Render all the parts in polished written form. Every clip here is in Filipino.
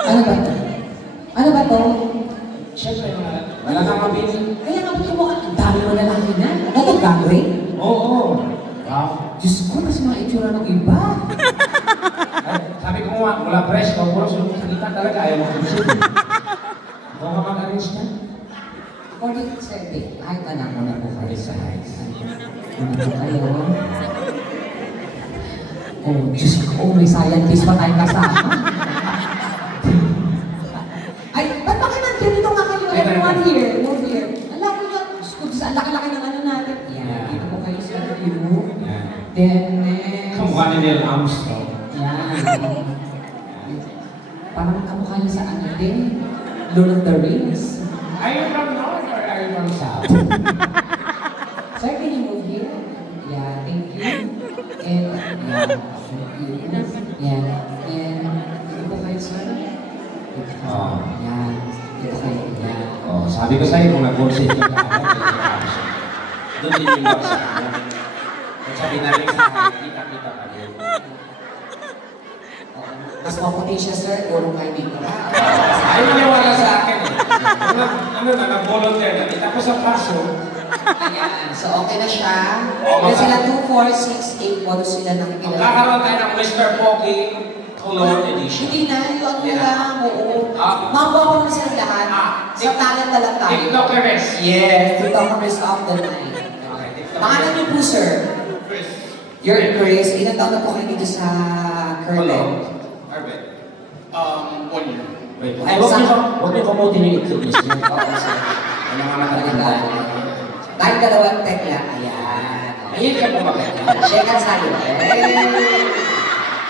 Ano ba to? Ano ba to? Siyempre, wala kang mabili. Kaya nga ba't mo, ang dami mo lalaki na. Ano to, gagawin? Oo. Wow. Diyos ko, mas mga itsura ng iba. Sabi ko nga, mula press, puro sulong sa kita talaga, ayaw mo kumisit. Ikaw ka mag-arrange niya? According to Sebe, kahit anak mo na po kayo sa heights. Ano po kayo? Oh, Diyos ko, may scientist pa tayong kasama. Ay, ba't ba kayo nandiyan? Dito nga kayo, everyone here. Move here. Ang laki lang. Diyos ko, ang laki-laki ng ano natin. Yan, dito po kayo sa view. Then, next. Kamukha ni Neil Armstrong. Yan. Parang kamukha niya sa ano din. Lord of the Rings. Are you from North or are you from South? Sir, can you move here? Yeah, thank you. And, yeah, thank you. Yeah, and, dito po kayo, sir. Oo. Yan, dito kayo, yan. Oh, sabi ko sa'yo, kung nag-consent ka na ako, doon din yung baksa. Kung sabi namin sa kahit, kita-kita pa rin. Mas maputi siya, sir, urong kayo dito. Ayaw maniwala sa akin eh. Ano na, nag-volunteer na. Tapos ang kaso. Ayan, so okay na siya. Kaya sila 2, 4, 6, 8, polo sila nakikilala. Magkakaroon tayo ng Mr. Pocky Cologne Edition. Hindi na, yung ano lang, oo. Mambawa mo sila lahat. Sa talent na lang tayo. TikTokers. Yes, TikTokers of the night. Pangalan niyo po, sir? Chris. You're Chris. Ilan taon na po kayo dito sa Curling? Arbet. 1 year. Wait, Ay, huwag niyo kamutin yung itlog. Oo, sir. Ano nga nakalimutan? Dahil dalawang tekla, ayan. Ayun ka po maganda. Shake hands tayo.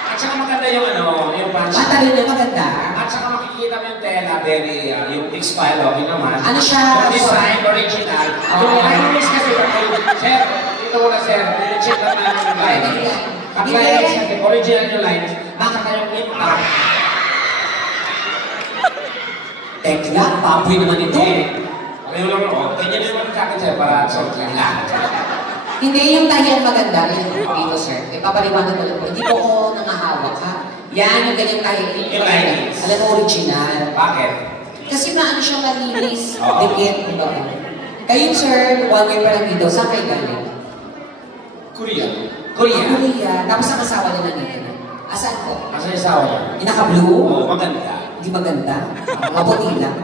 At saka maganda yung ano, yung punch. Matalin na maganda. At saka makikita mo yung tela, very, yung fixed file, okay naman. Ano siya? Yung design, original. Yung lines kasi, sir, dito muna sir, check na namin yung lines. Pag lines, original yung lines, baka kayong impact. Tekla, papoy naman ito. Ano lang ako, ganyan naman sa akin sir, para sa kailangan. Hindi yung tahiyan maganda, yung dito sir. Ipapaliwanag ko lang po. Hindi po ako nangahawak ha. Yan yung ganyang tahiyan. Yung lines. Alam mo, original. Bakit? Kasi maano siyang malinis. Dikit, diba? Kayo sir, 1 year pa lang dito. Saan kayo galing? Korea. Korea. Korea. Tapos ang asawa niya nandito. Asaan po? Asa yung asawa niya? Yung naka-blue? Oo, maganda. Hindi maganda. Maputi lang.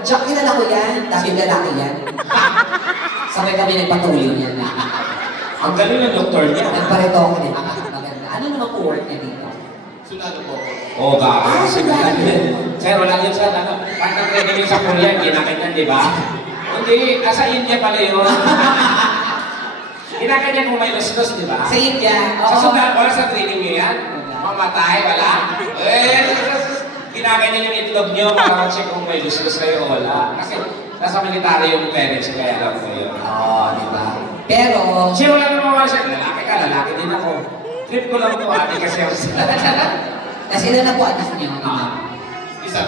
Tsaka kilala ko yan. Dahil lalaki yan. Sabay kami nagpatuloy niya. Ang galing ng doktor niya. Nagparito ako din. Maganda. Ano naman po work niya dito? Sunado po. Oo, ba? Sunado. Sir, wala yun sir. Ano? Pag nag-training sa Korea, ginakaitan, di ba? Hindi, nasa India pala yun. Ginakaitan kung may lustos, di ba? Sa India. Sa sundan, wala sa training niyo yan? Mamatay, wala? Ginakaitan yung itlog niyo para check kung may lustos kayo o wala. Kasi nasa military yung parents, kaya alam ko yun. Oo, di ba? Pero... Siya wala naman mga siya. Lalaki ka, lalaki din ako. Trip ko lang ito, ate, kasi ako sila. Kasi ilan na po anak niyo? Isa.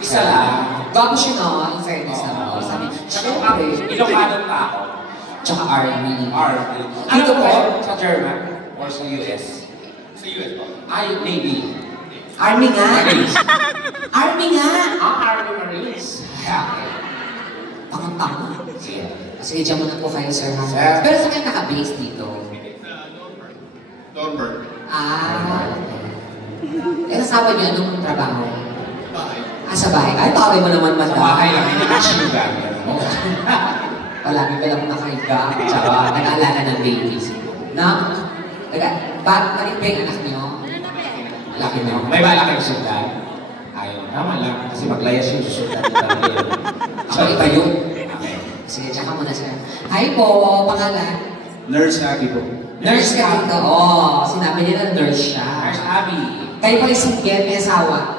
Isa lang. Bago siya no, in fairness na po. Sabi, syempre. Ilocano pa ako. Tsaka Army. Army. Ano po? Sa German? Or sa US? Sa US po. Ay, Navy. Army nga. Marines. Army nga. Army Marines. Tama-tama. Sige. Sige, dyan muna po kayo, sir. Sir. Pero sa kayo naka-base dito? Dornberg. Eh, nasawa niyo anong trabaho? Bahay. Sa bahay. Ay, tawag mo naman Sa bahay lang. Hindi ka sugar. Palagi ka lang nakahiga. Tsaka nag-aalala ng babies. Na? Malit ba yung anak niyo? Laki niyo? May balak yung sundan. Ayaw. Tama lang. Kasi maglayas yung susundan. Ako iba yun. Sige, tsaka muna sir. Hi po, pangalan? Nurse Abby po. Nurse ka dito. Oo, sinabi niya na nurse siya. Nurse Abby. Kayo po yung single, may asawa.